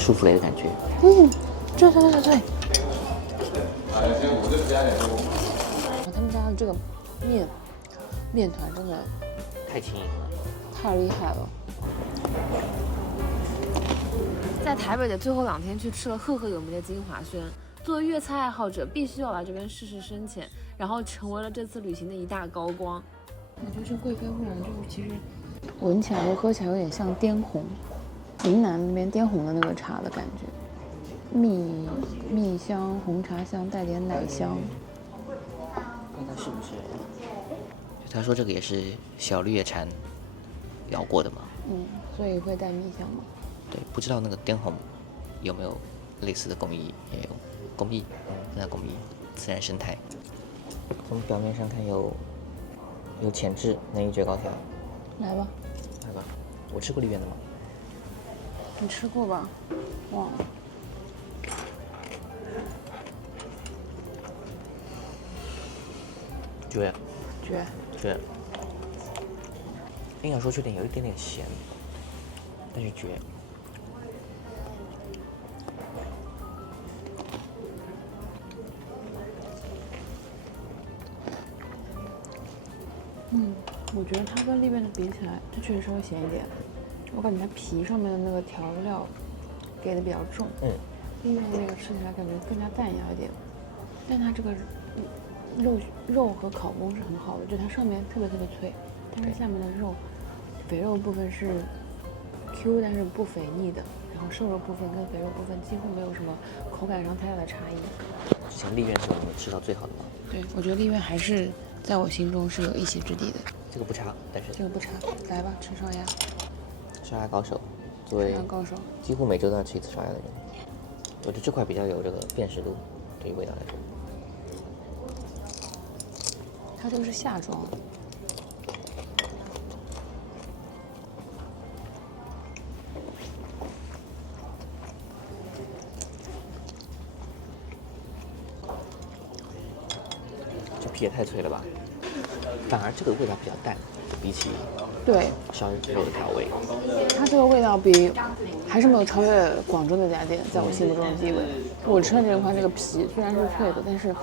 舒芙蕾的感觉。对。他们家的这个面团真的太轻盈了，太厉害了。在台北的最后2天去吃了赫赫有名的金华轩，作为粤菜爱好者，必须要来这边试试深浅，然后成为了这次旅行的一大高光。我觉得这贵妃乌龙就其实闻起来和喝起来有点像滇红，云南那边滇红的那个茶的感觉，蜜香、红茶香，带点奶香。看看是不是？他说这个也是小绿叶蝉摇过的嘛。所以会带蜜香吗？对，不知道那个滇红有没有类似的工艺，也有工艺，那工艺自然生态。从表面上看有浅质嫩芋蕨糕条，来吧，我吃过丽苑的吗？你吃过吧？忘了。绝。硬要说缺点有一点点咸，但是绝。我觉得它跟丽苑的比起来，它确实稍微咸一点。我感觉它皮上面的那个调料给的比较重。丽苑的那个吃起来感觉更加淡雅一点，但它这个肉和烤工是很好的，就它上面特别脆，但是下面的肉肥肉部分是 Q 但是不肥腻的，然后瘦肉部分跟肥肉部分几乎没有什么口感上太大的差异。之前丽苑是我们吃到最好的吗？对，我觉得丽苑还是在我心中是有一席之地的。这个不差，但是这个不差，来吧，吃烧鸭。烧鸭高手，作为高手，几乎每周都要吃一次烧鸭的人，我觉得这块比较有这个辨识度，对于味道来说。它这个是下装。这皮也太脆了吧！反而这个味道比较淡，比起对烧肉的调味，它这个味道还是没有超越广州那家店在我心目中的地位。我吃的这块这个皮虽然是脆的，但是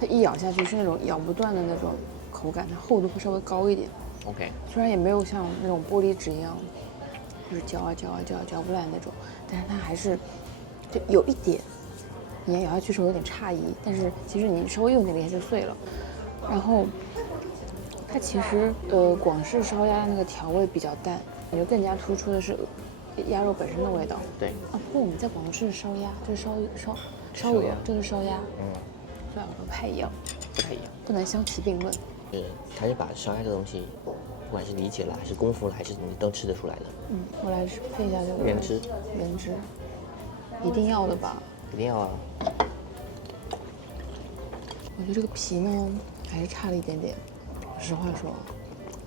它一咬下去是那种咬不断的那种口感，它厚度会稍微高一点。OK，虽然也没有像那种玻璃纸一样，就是嚼不烂那种，但是它还是就有一点，你咬下去的时候有点诧异，但是其实你稍微用点力它就碎了。然后它其实广式烧鸭那个调味比较淡，感觉更加突出的是鸭肉本身的味道。对啊，不过我们在广州吃的烧鸭，这是烧鹅，这是烧鸭，虽然我说不太一样，不能相提并论。还是把烧鸭这个东西，不管是理解了还是功夫了，还是你都吃得出来的。我来配一下这个原汁，一定要的吧？一定要啊！我觉得这个皮呢还是差了一点点，实话说，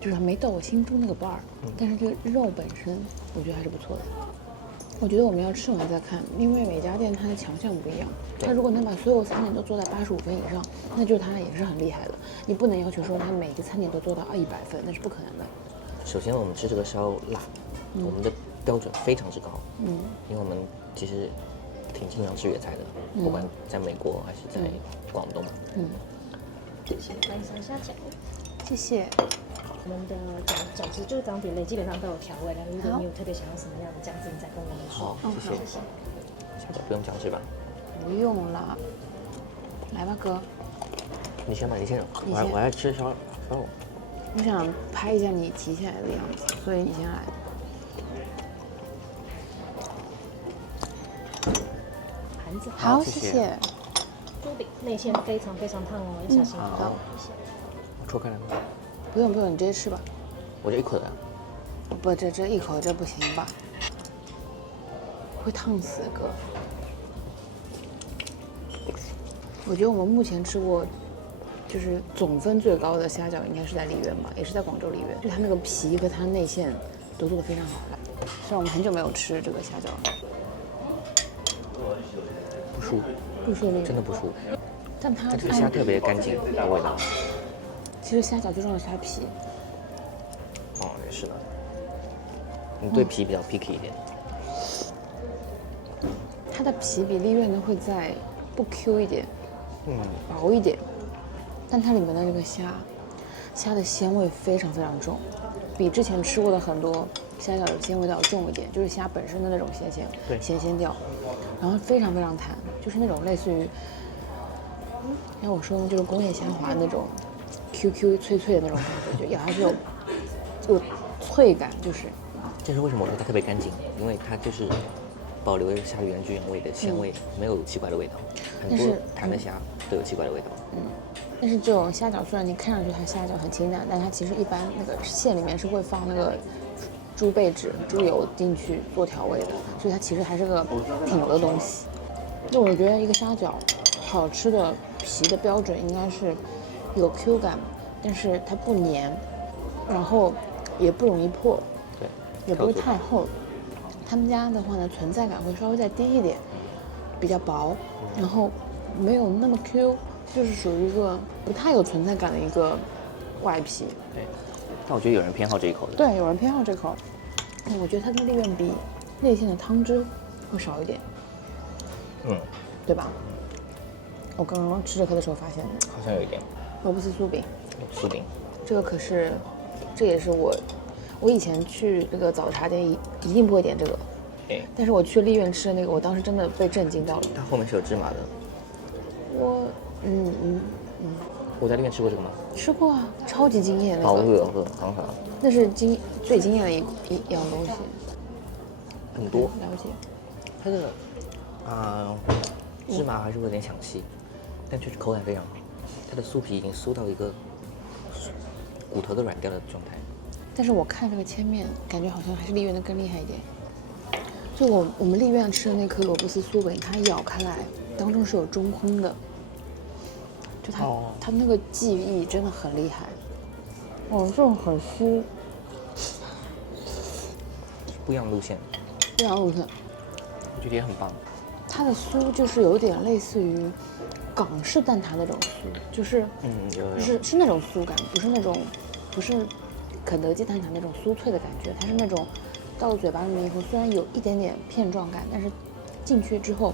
就是还没到我心中那个 bar，但是这个肉本身我觉得还是不错的。我觉得我们要吃完再看，因为每家店它的强项不一样。它如果能把所有餐点都做到85分以上，那就是它也是很厉害的。你不能要求说它每个餐点都做到100分，那是不可能的。首先我们吃这个烧腊，我们的标准非常之高。因为我们其实挺经常吃粤菜的，不管在美国还是在广东。谢谢，欢迎上下饺。谢谢。我们的饺子就是长点类，基本上都有调味了。如果你有特别想要什么样的酱汁，你再跟我们说。好，谢谢。下饺不用酱汁吧？不用啦，来吧哥。你先吧，你先。我还吃烧肉。我想拍一下你提起来的样子，所以你先来。盘子好，谢谢。猪饼内馅非常非常烫哦，要小心。好，我戳开来吗？不用，你直接吃吧。我就一口的。不，这一口这不行吧？会烫死哥。我觉得我们目前吃过，就是总分最高的虾饺应该是在丽苑吧，也是在广州丽苑。就它那个皮和它内馅都做得非常好。虽然我们很久没有吃这个虾饺了。不输丽苑，真的不输。但它这个虾特别干净，有味道。其实虾饺最重要的是它皮。也是的。你对皮比较 picky 一点。它的皮比利苑的会再不 Q 一点，薄一点，但它里面的那个虾的鲜味非常非常重，比之前吃过的很多虾饺的鲜味都要重一点，就是虾本身的那种咸调，然后非常非常弹，就是那种类似于，像我说的就是工业虾滑那种 QQ 脆脆的那种感觉，就咬下去有脆感，就是。这是为什么我说它特别干净，因为它就是保留了虾原汁原味的鲜味，没有奇怪的味道。很多弹的虾都有奇怪的味道。但是这种虾饺虽然你看上去它虾饺很清淡，但它其实一般那个馅里面是会放那个猪背脂、猪油进去做调味的，所以它其实还是个挺油的东西。就我觉得一个虾饺好吃的皮的标准应该是有 Q 感，但是它不黏，然后也不容易破，对，也不会太厚。他们家的话呢，存在感会稍微再低一点，比较薄，然后没有那么 Q， 就是属于一个不太有存在感的一个外皮。对，但我觉得有人偏好这一口的。对，有人偏好这口。我觉得它跟利苑比，内馅的汤汁会少一点。对吧？我刚刚吃这颗的时候发现的。好像有一点。萝卜丝酥饼。酥饼。这个可是，这也是我以前去那个早茶店一定不会点这个。但是我去利苑吃的那个，我当时真的被震惊到了。它后面是有芝麻的。我在利苑吃过这个吗？吃过啊，超级惊艳那个。好饿，好爽。那是最惊艳的一样东西。很多。了解。它这个芝麻还是会有点抢戏，但确实口感非常好。它的酥皮已经酥到一个骨头都软掉的状态。但是我看这个切面，感觉好像还是利苑的更厉害一点。就我们利苑吃的那颗萝卜丝酥饼，它咬开来当中是有中空的，就它那个技艺真的很厉害。这种很酥，不一样的路线。不一样的路线，我觉得也很棒。它的酥就是有点类似于港式蛋挞那种酥，就是是那种酥感，不是肯德基蛋挞那种酥脆的感觉，它是那种到了嘴巴里面以后，虽然有一点点片状感，但是进去之后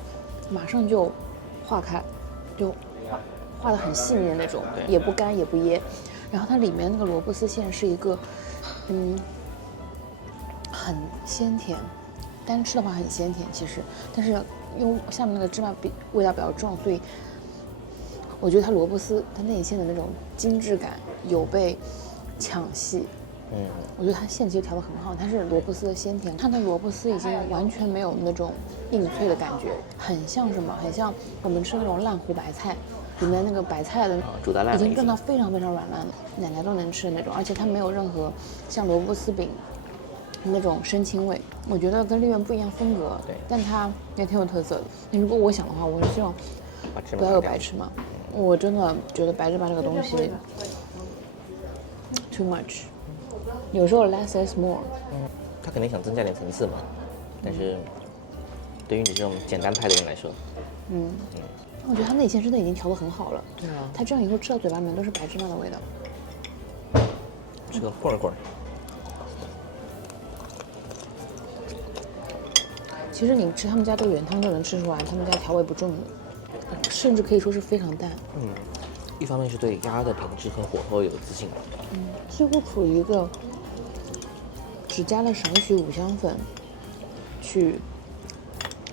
马上就化开，就化得很细腻的那种，也不干也不噎。然后它里面那个萝卜丝馅是一个很鲜甜，单吃的话很鲜甜其实，但是因为下面那个芝麻味道比较重，所以我觉得它萝卜丝它内馅的那种精致感有被抢戏。我觉得它馅其实调得很好，它是萝卜丝的鲜甜，它的萝卜丝已经完全没有那种硬脆的感觉，很像什么？很像我们吃那种烂糊白菜，里面那个白菜的煮到烂了，已经炖到非常非常软烂了，奶奶都能吃的那种，而且它没有任何像萝卜丝饼那种生青味。我觉得跟利苑不一样风格，对，但它也挺有特色的。如果我想的话，我是希望不要有白芝麻，我真的觉得白芝麻这个东西 too much。有时候 less is more。他肯定想增加点层次嘛，但是对于你这种简单派的人来说，我觉得它内馅真的已经调得很好了。对啊，它这样以后吃到嘴巴里面都是白芝麻的味道。吃个混儿。其实你吃他们家这个原汤就能吃出来，他们家调味不重的，甚至可以说是非常淡。一方面是对鸭的品质和火候有自信，几乎处于一个只加了少许五香粉去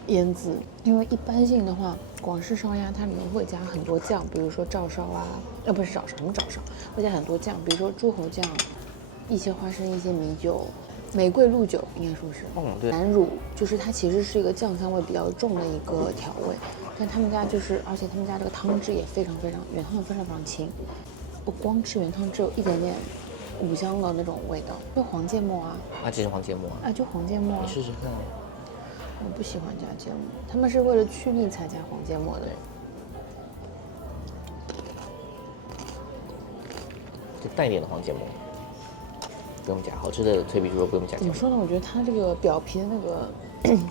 腌制，因为一般性的话，广式烧鸭它里面会加很多酱，比如说照烧啊，不是照烧，什么照烧，会加很多酱，比如说猪喉酱、一些花生、一些米酒、玫瑰露酒，应该说是。对。南乳就是它其实是一个酱香味比较重的一个调味，但他们家就是，而且他们家这个汤汁也非常原汤非常非常清，不光吃原汤只有一点点五香的那种味道，就黄芥末啊。这是黄芥末就黄芥末。你试试看。我不喜欢加芥末，他们是为了去腻才加黄芥末的。就淡一点的黄芥末，不用加。好吃的脆皮猪肉不用加芥末。怎么说呢？我觉得它这个表皮的那个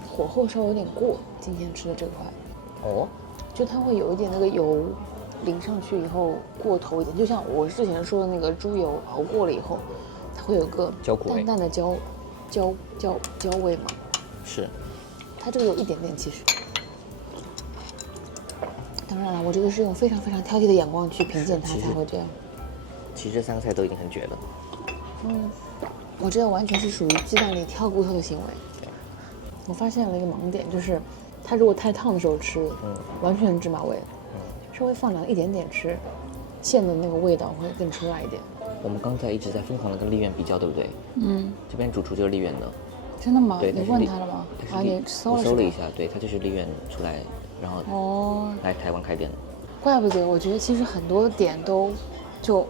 火候稍微有点过，今天吃的这块。就它会有一点那个油淋上去以后过头一点，就像我之前说的那个猪油熬过了以后，它会有个淡淡的焦味嘛。是。它这个有一点点其实。当然了，我这个是用非常非常挑剔的眼光去评鉴它其实才会这样。其实这3个菜都已经很绝了。我这个完全是属于鸡蛋里挑骨头的行为。我发现了一个盲点，就是它如果太烫的时候吃，完全芝麻味，稍微放凉一点点吃，馅的那个味道会更出来一点。我们刚才一直在疯狂的跟丽苑比较，对不对？这边主厨就是丽苑的。真的吗？对，你问他了吗？啊，你我搜了一下。下，对他就是丽苑出来，然后来台湾开店的。怪不得，我觉得其实很多点都就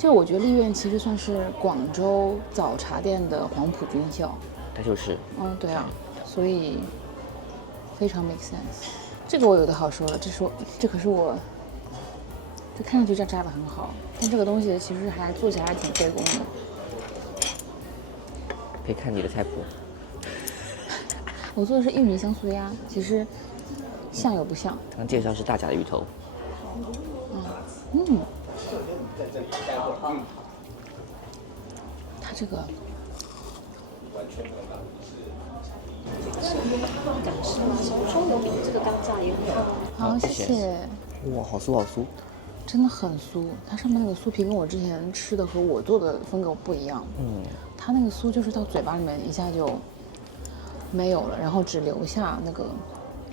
是我觉得丽苑其实算是广州早茶店的黄埔军校。它就是。对啊，所以非常 make sense。这个我有的好说了，这可是我，这看上去炸得很好，但这个东西其实还做起来还挺费工的。可以看你的菜谱。我做的是芋泥香酥鸭，其实像又不像。刚介绍是大甲的芋头。它这个感受葱油饼这个刚炸也很好。好，谢谢。哇，好酥好酥。真的很酥，它上面那个酥皮跟我之前吃的和我做的风格不一样。它那个酥就是到嘴巴里面一下就没有了，然后只留下那个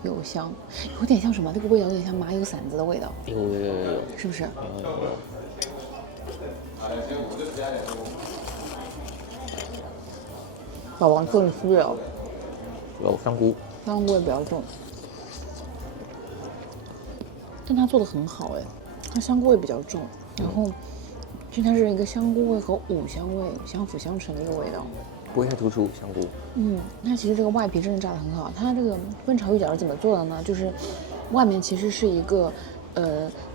油香，有点像什么？这个味道有点像麻油馓子的味道。有，是不是？宝宝做的酥料，有香菇，香菇也比较重，但它做的很好哎，它香菇味比较重，然后就它是一个香菇味和五香味相辅相成的一个味道，不会太突出香菇。那其实这个外皮真的炸得很好。它这个焖炒芋饺是怎么做的呢？就是外面其实是一个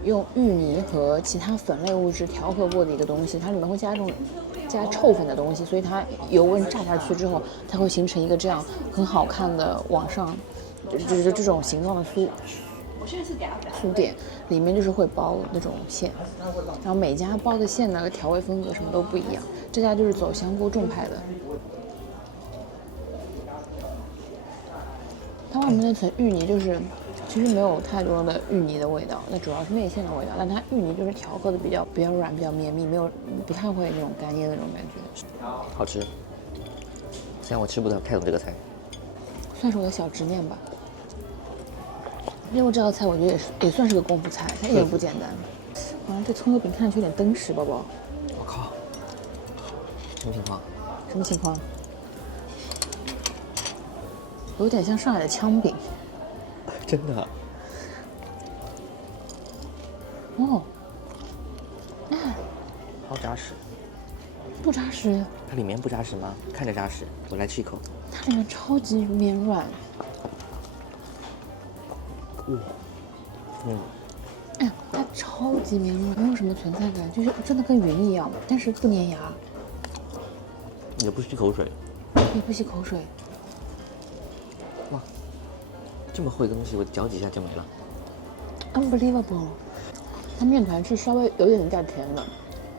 用芋泥和其他粉类物质调和过的一个东西，它里面会加臭粉的东西，所以它油温炸下去之后，它会形成一个这样很好看的往上就是这种形状的酥点，里面就是会包那种馅，然后每家包的馅呢调味风格什么都不一样，这家就是走香菇重派的。它外面那层芋泥就是其实没有太多的芋泥的味道，那主要是内馅的味道，但它芋泥就是调和的比较软，比较绵密，不太会那种干咽的那种感觉。好吃，虽然我吃不太懂这个菜，算是我的小执念吧。因为这道菜我觉得也算是个功夫菜，它一点不简单。这葱油饼看上去有点登时，宝宝。我靠，什么情况？什么情况？有点像上海的枪饼。真的。好扎实。不扎实。它里面不扎实吗？看着扎实，我来吃一口。它里面超级绵软。它超级绵软，没有什么存在感，就是真的跟云一样，但是不粘牙，也不吸口水，也不吸口水。哇，这么厚一个东西，我嚼几下就没了。Unbelievable！ 它面团是稍微有点带甜的，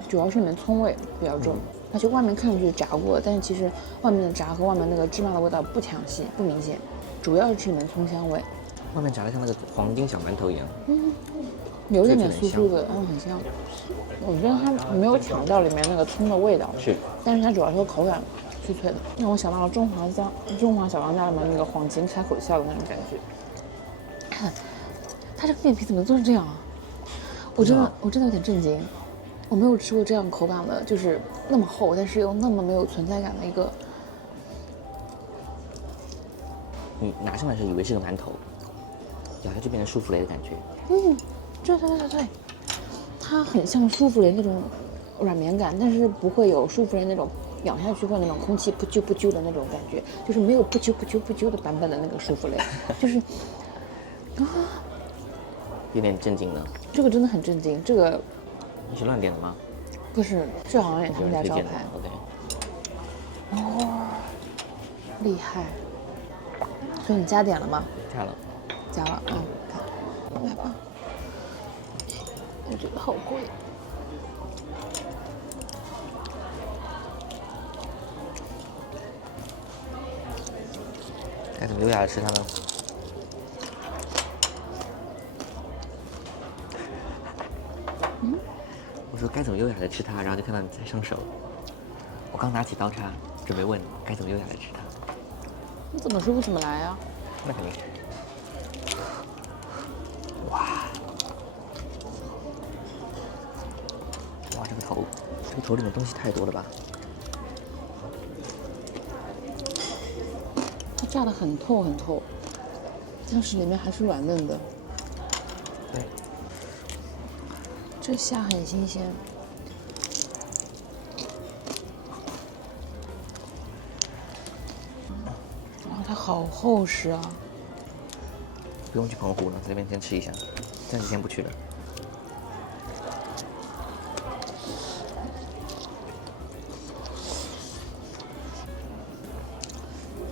主要是里面葱味比较重，而且外面看上去炸过，但是其实外面的炸和外面那个芝麻的味道不抢戏，不明显，主要是吃里面葱香味。外面炸得像那个黄金小馒头一样，有一点点酥酥的，很香。我觉得它没有抢掉里面那个葱的味道，是，但是它主要是口感脆脆的，让我想到了中华小当家里面那个黄金开口笑的那种感觉。它这个面皮怎么做成这样啊？我真的有点震惊，我没有吃过这样口感的，就是那么厚，但是又那么没有存在感的一个。你拿上来时以为是个馒头，咬下去变成舒芙蕾的感觉。对，它很像舒芙蕾那种软绵感，但是不会有舒芙蕾那种咬下去会那种空气不啾不啾的那种感觉，就是没有不啾不啾不啾的版本的那个舒芙蕾，就是有点震惊了。这个真的很震惊，这个你是乱点的吗？不是，这好像也他们家招牌。OK。厉害。所以你加点了吗？加了。加了，看，来吧。我觉得好贵。该怎么优雅的吃它呢？我说该怎么优雅的吃它，然后就看到你在上手。我刚拿起刀叉，准备问该怎么优雅的吃它。你怎么说不怎么来啊？那肯定。哇！哇，这个头里面东西太多了吧？它炸得很透很透，但是里面还是软嫩的。对，这虾很新鲜。哇，它好厚实啊！不用去澎湖了，在这边先吃一下，暂时先不去了。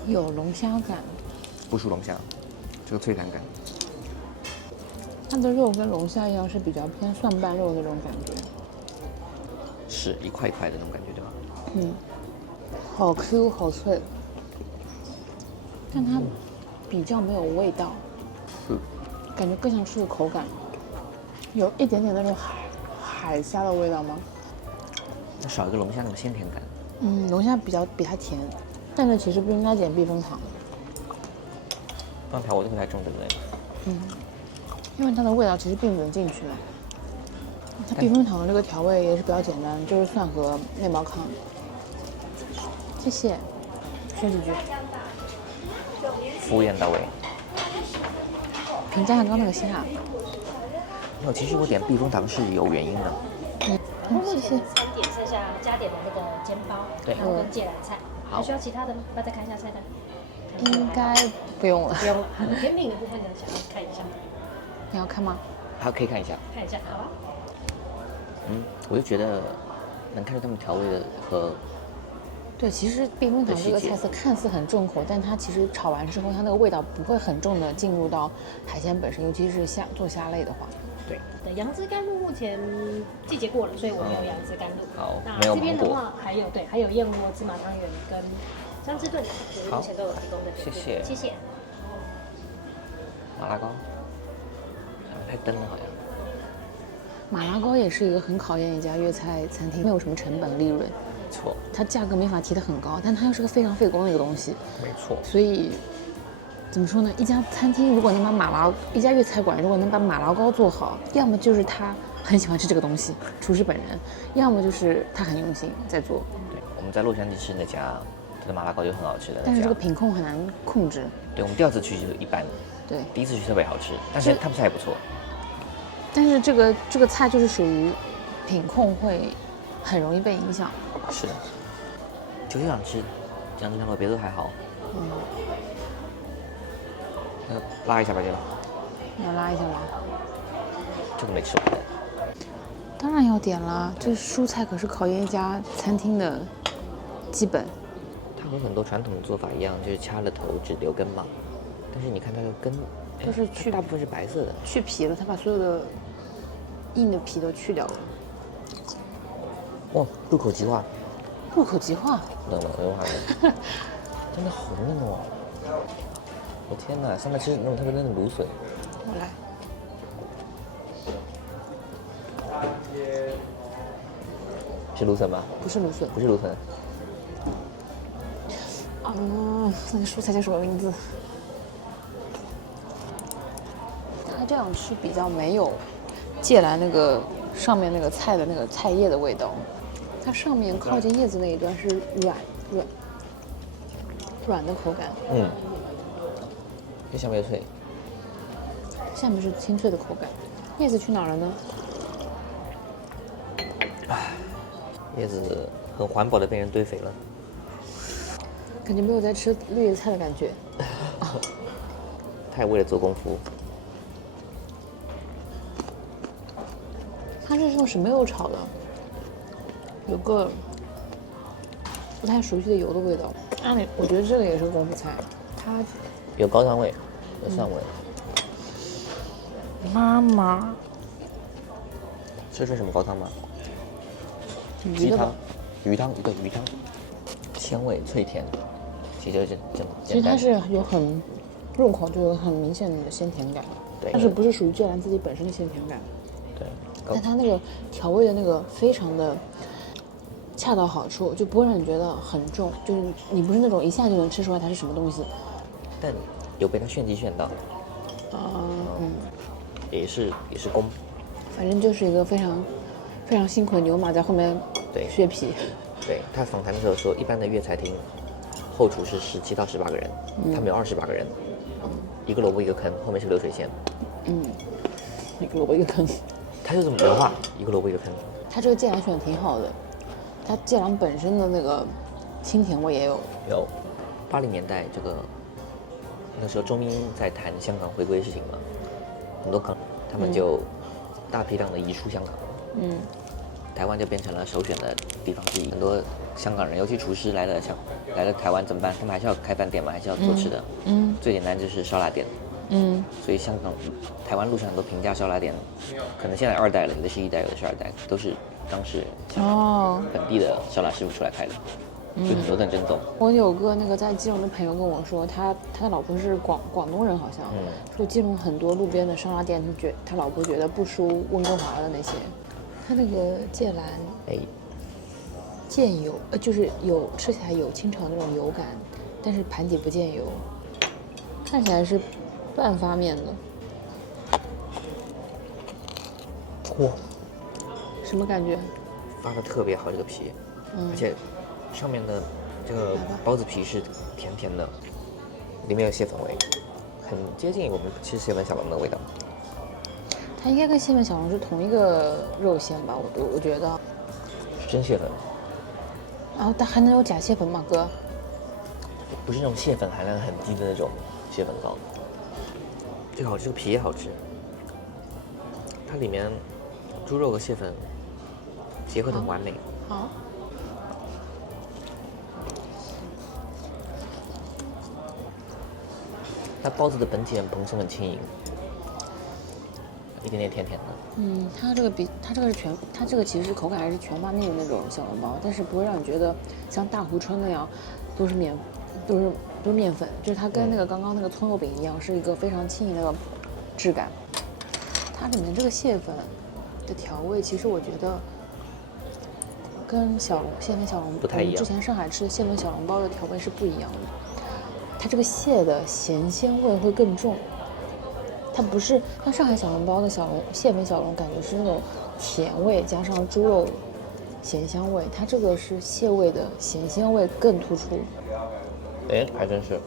有龙虾感，不输龙虾，这个脆弹感。它的肉跟龙虾一样，是比较偏蒜瓣肉那种感觉。是一块一块的那种感觉，对吧？嗯，好 Q 好脆，但它比较没有味道，感觉更像是个口感，有一点点那种海虾的味道吗？那少一个龙虾那种鲜甜感。嗯，龙虾比它甜，但是其实不应该减避风塘，放调我这个太重，对不对？因为它的味道其实并不能进去了。它避风塘的这个调味也是比较简单，就是蒜和面包糠。谢谢，说几句，服务员到位。评价一下刚刚那个虾。没有，其实我点避风塘是有原因的。谢谢。餐点剩下加点的那个煎包，对然后跟芥蓝菜，还需要其他的吗？要再看一下菜单。应该不用了。不用了，甜品的部分呢，想要看一下，你要看吗？还可以看一下。看一下，好吧？我就觉得能看出他们调味的和对，其实避风塘这个菜色看似很重口，但它其实炒完之后，它那个味道不会很重的进入到海鲜本身，尤其是做虾类的话。对。对，杨枝甘露目前季节过了，所以我没有杨枝甘露。好那没有这边的芒果话还有燕窝、芝麻汤圆跟姜汁炖奶，就是目前都有提供的。谢谢谢谢。麻辣糕，太灯了好像。马拉糕也是一个很考验一家粤菜餐厅，没有什么成本利润，没错，它价格没法提得很高，但它又是个非常费工的一个东西，没错。所以怎么说呢？一家餐厅如果能把一家粤菜馆如果能把马拉糕做好，要么就是他很喜欢吃这个东西，厨师本人，要么就是他很用心在做。对，我们在洛杉矶吃那家，它的麻辣糕就很好吃的那家。但是这个品控很难控制。对，我们第二次去就一般，对，第一次去特别好吃，但是他们菜也不错。但是这个菜就是属于品控会很容易被影响。是的，就想吃姜汁酱肉，别的还好。那拉一下吧，这个。你要拉一下吗？这个没吃完的。当然要点啦，这蔬菜可是考验一家餐厅的基本。它和很多传统的做法一样，就是掐了头只留根嘛。但是你看它的根，都是它大部分是白色的。去皮了，他把所有的硬的皮都去掉了。哇，入口即化。入口即化。冷化的，真的好嫩哦！我天哪，上面吃那种特别嫩的芦笋。我来。是芦笋吗？不是芦笋。不是芦笋。那个蔬菜叫什么名字？它这样吃比较没有芥蓝那个上面那个菜的那个菜叶的味道，它上面靠近叶子那一段是软的口感，越香越脆。下面是清脆的口感。叶子去哪儿了呢？叶子很环保的被人堆肥了。感觉没有在吃绿叶菜的感觉。他也为了做功夫。它这是用什么油炒的？有个不太熟悉的油的味道。我觉得这个也是个功夫菜，它有高汤味，有蒜味。妈妈，这是什么高汤吗？鱼的吧？鱼汤，对，鱼汤，鲜味脆甜，其实就是这么其实它是有很入口就有很明显的鲜甜感，对，但是不是属于芥蓝自己本身的鲜甜感。对，但它那个调味的那个非常的恰到好处，就不会让你觉得很重，就是你不是那种一下就能吃出来它是什么东西。但有被它炫技炫到，也是功。反正就是一个非常非常辛苦的牛马在后面对削皮。对，他访谈的时候说，一般的粤菜厅后厨是17到18个人，他们有28个人，一个萝卜一个坑，后面是流水线。一个萝卜一个坑。他就这么原话，一个萝卜一个坑。它这个芥蓝选的挺好的，它芥蓝本身的那个清甜味也有。有，80年代那时候中英在谈香港回归的事情嘛，很多港他们就大批量的移出香港，台湾就变成了首选的地方之一。很多香港人，尤其厨师来了台湾怎么办？他们还是要开饭店嘛，还是要做吃的。最简单就是烧腊店。所以台湾路上很多平价烧腊店，可能现在2代了，有的是1代，有的是2代，都是当时本地的烧腊师傅出来开的。就很多人真懂。我有个那个在基隆的朋友跟我说，他的老婆是广东人，好像，就基隆很多路边的烧腊店，他老婆觉得不输温哥华的那些。他那个芥蓝，见油，就是吃起来有清炒那种油感，但是盘底不见油，看起来是半发面的。哇，什么感觉？发的特别好，这个皮，而且上面的这个包子皮是甜甜的，里面有蟹粉味，很接近我们吃蟹粉小笼的味道。它应该跟蟹粉小笼是同一个肉馅吧？我觉得。是真蟹粉。然后它还能有假蟹粉吗，哥？不是那种蟹粉含量很低的那种蟹粉糕。这个好吃，这个皮也好吃。它里面猪肉和蟹粉结合得很完美。好。它包子的本体很蓬松很轻盈，一点点甜甜的。它这个其实口感还是全发面的那种小笼包，但是不会让你觉得像大湖春那样都是面粉，就是它跟那个刚刚那个葱油饼一样，是一个非常轻盈的质感。它里面这个蟹粉的调味，其实我觉得跟蟹粉小笼不太一样。之前上海吃的蟹粉小笼包的调味是不一样的。它这个蟹的咸鲜味会更重，它不是像上海小笼包的蟹粉小笼，感觉是那种甜味加上猪肉咸香味，它这个是蟹味的咸鲜味更突出。哎，还真是。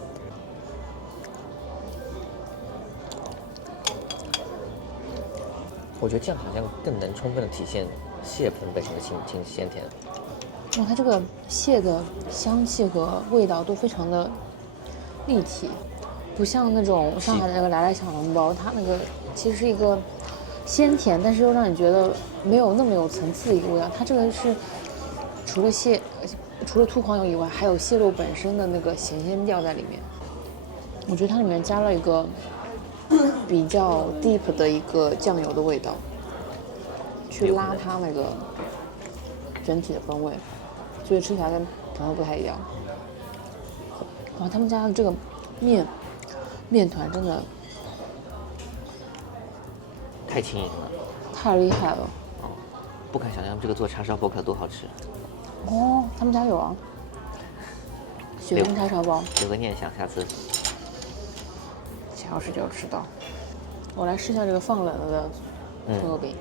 我觉得这样好像更能充分的体现蟹粉本身的清鲜甜。它这个蟹的香气和味道都非常的立体，不像那种上海的那个来来小笼包，它那个其实是一个鲜甜，但是又让你觉得没有那么有层次的一个味道。它这个是除了秃黄油以外，还有蟹肉本身的那个咸鲜调在里面。我觉得它里面加了一个比较 deep 的一个酱油的味道，去拉它那个整体的风味，所以吃起来跟可能不太一样。然后他们家的这个面团真的太轻盈了，太厉害了。不敢想象这个做叉烧包可多好吃。哦，他们家有啊，雪莲叉烧包。有个念想，下次下午就要吃到。我来试一下这个放冷了的葱油饼。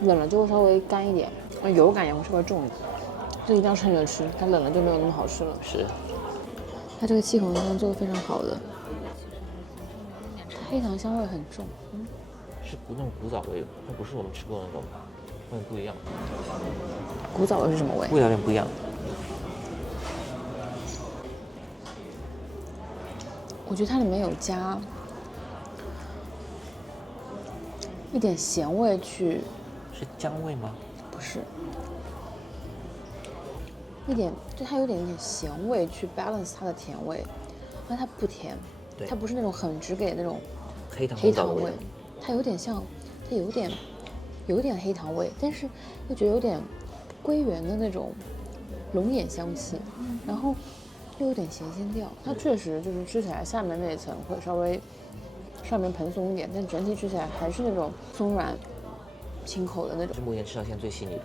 冷了就会稍微干一点，油感也会稍微重一点。这一定要趁热吃，它冷了就没有那么好吃了。是。它这个气孔汤做的非常好的，黑糖香味很重。是那种古早味，它不是我们吃过的那种，味不一样。古早味是什么味？味道有点不一样。我觉得它里面有加一点咸味去。是姜味吗？不是。就它有点咸味去 balance 它的甜味，但它不甜，它不是那种很直给的那种黑糖味，它有点像，它有点黑糖味，但是又觉得有点归圆的那种龙眼香气，然后又有点咸鲜调，它确实就是吃起来下面那一层会稍微上面蓬松一点，但整体吃起来还是那种松软、清口的那种。是目前吃到现在最细腻的。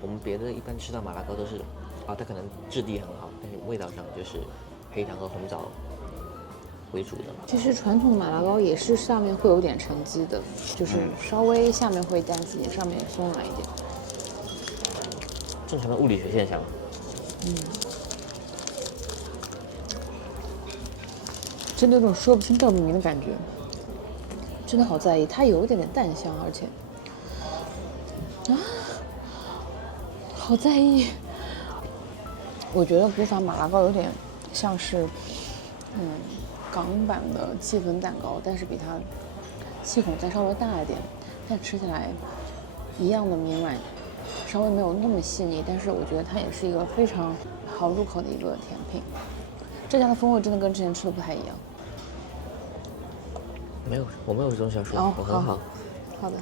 我们别的一般吃到马拉糕都是，它可能质地很好，但是味道上就是黑糖和红枣为主的。其实传统的马拉糕也是上面会有点沉积的，就是稍微下面会淡一点，上面松软一点。正常的物理学现象。真的有种说不清道不明的感觉，真的好在意，它有一点点淡香，而且好在意。我觉得古法马拉糕有点像是港版的戚风蛋糕，但是比它气孔再稍微大一点，但吃起来一样的绵软，稍微没有那么细腻，但是我觉得它也是一个非常好入口的一个甜品。这家的风味真的跟之前吃的不太一样。没有，我没有这种想说，我很好。好的。